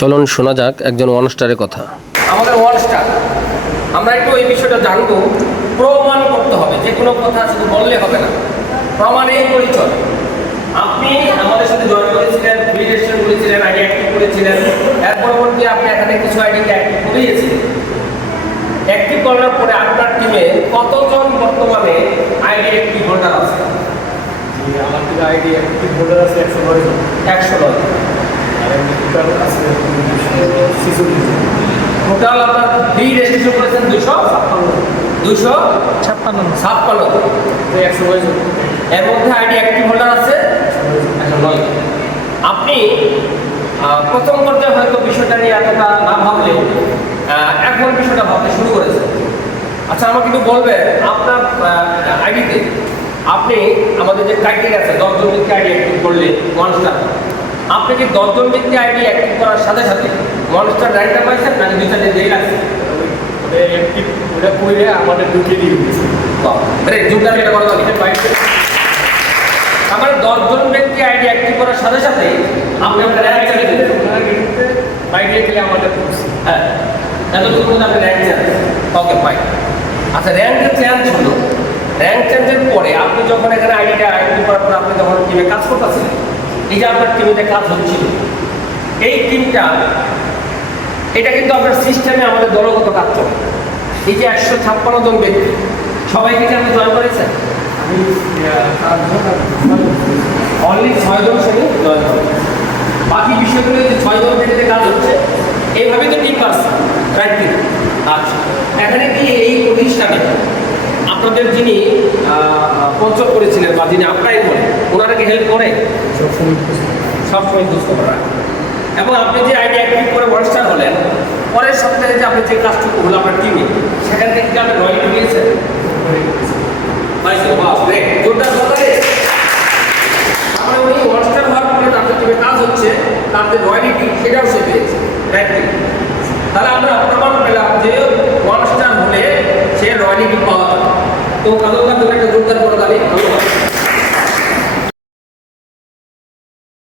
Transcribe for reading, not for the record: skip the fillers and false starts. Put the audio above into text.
চলুন শোনা যাক একজন ওয়ান স্টারের কথা। আমাদের ওয়ান স্টার, আমরা একটু এই বিষয়টা জানবো। প্রমাণ করতে হবে, যে কোনো কথা শুধু বললে হবে না, প্রমাণেই পরিচয়। আপনি আমাদের সাথে জয়েন করেছিলেন, ফ্রি রেজিস্ট্রেশন করেছিলেন, আইডি অ্যাক্টিভ করেছিলেন, এর পরবর্তী আপনি এখানে কিছু আইডিকে অ্যাক্টিভ করিয়েছিলেন। অ্যাক্টিভ করার পরে আপনার টিমে কতজন বর্তমানে আইডি অ্যাক্টিভ হোল্ডার আছে? আমার টিমে আইডি অ্যাক্টিভ হোল্ডার আছে 109 জন। 109। আর এমনি টোটাল আছে 246 জন। টোটাল আপনার ফ্রি রেজিস্ট্রেশন করেছেন 256 জন। 109 জন। এর মধ্যে আইডি অ্যাক্টিভ হোল্ডার আছে 109। আপনি প্রথম পর্যায়ে হয়তো বিষয়টা নিয়ে এতটা না ভাবলেও এখন বিষয়টা ভাবতে শুরু করেছে। আচ্ছা, আমাকে কিন্তু বলবেন আপনার আইডিতে আপনি আমাদের যে ক্রাইটেরিয়া আছে 10 জন ব্যক্তি আইডি অ্যাক্টিভ করলে ওয়ান স্টার, আপনি কি 10 জন ব্যক্তি আইডি অ্যাক্টিভ করার সাথে সাথে ওয়ান স্টার র্যাঙ্কটা পাইছেন নাকি 2-4 দিন দেরি লাগছে? অ্যাক্টিভ ওটা কইরে আমাদের দুটি দিয়ে দিয়েছে। আরে জুমদার এটা বলা লিখে পাইছে। আমার 10 জন ব্যক্তি আইডি অ্যাক্টিভ করার সাথে সাথে আপনি আপনার র্যাঙ্ক চালিয়ে দিলেন। বাইরে গেলে আমাদের হ্যাঁ, এতটুকু আপনি র্যাঙ্ক চেঞ্জ। Okay fine. আচ্ছা, র্যাঙ্কের চেঞ্জ হলো, র্যাঙ্ক চেঞ্জের পরে আপনি যখন এখানে আইডিটা অ্যাক্টিভ করার পর আপনি যখন টিমে কাজ করতেছিলেন, এই যে আপনার টিমে যে কাজ হচ্ছিল, এই টিমটা এটা কিন্তু আপনার সিস্টেমে আমাদের দলগত কাজ চলে। এই যে 156 জন ব্যক্তি সবাইকে কি আপনি জয়েন করেছেন? আমি অনলি 6 জন সঙ্গে জয়েন করেন। বাকি বিষয়গুলো যে 6 জন থেকে যে কাজ হচ্ছে, এইভাবেই তো টিম পাস রাইট। আচ্ছা, এখানে কি এই প্রতিষ্ঠানে আপনাদের যিনি স্পন্সর করেছিলেন বা যিনি আপ্যায়ন করেন, ওনারা কি হেল্প করে? সবসময় বুঝতে পারেন। এবং আপনি যে আইডি অ্যাক্টিভ করে ওয়ান স্টার হলেন, পরের সপ্তাহে যে আপনি যে কাজটুকু হলো আপনার টিমে, সেখান থেকে কি আপনি রয়্যালটি পেয়েছেন? পাইছেন? বাস রে, জোরদার কথা রে। আমরা ওই ওয়ান স্টার হওয়ার পরে তাদের টিমে কাজ হচ্ছে, তাদের রয়্যালটি সেটাও সে পেয়েছে, রাইট? তাহলে আমরা প্রমাণ পেলাম যে ওয়ান স্টার হলে সে রয়্যালটি পাওয়া যায়। তো কাজল কাজ একটা জোরদার করে দাঁড়িয়ে ধন্যবাদ।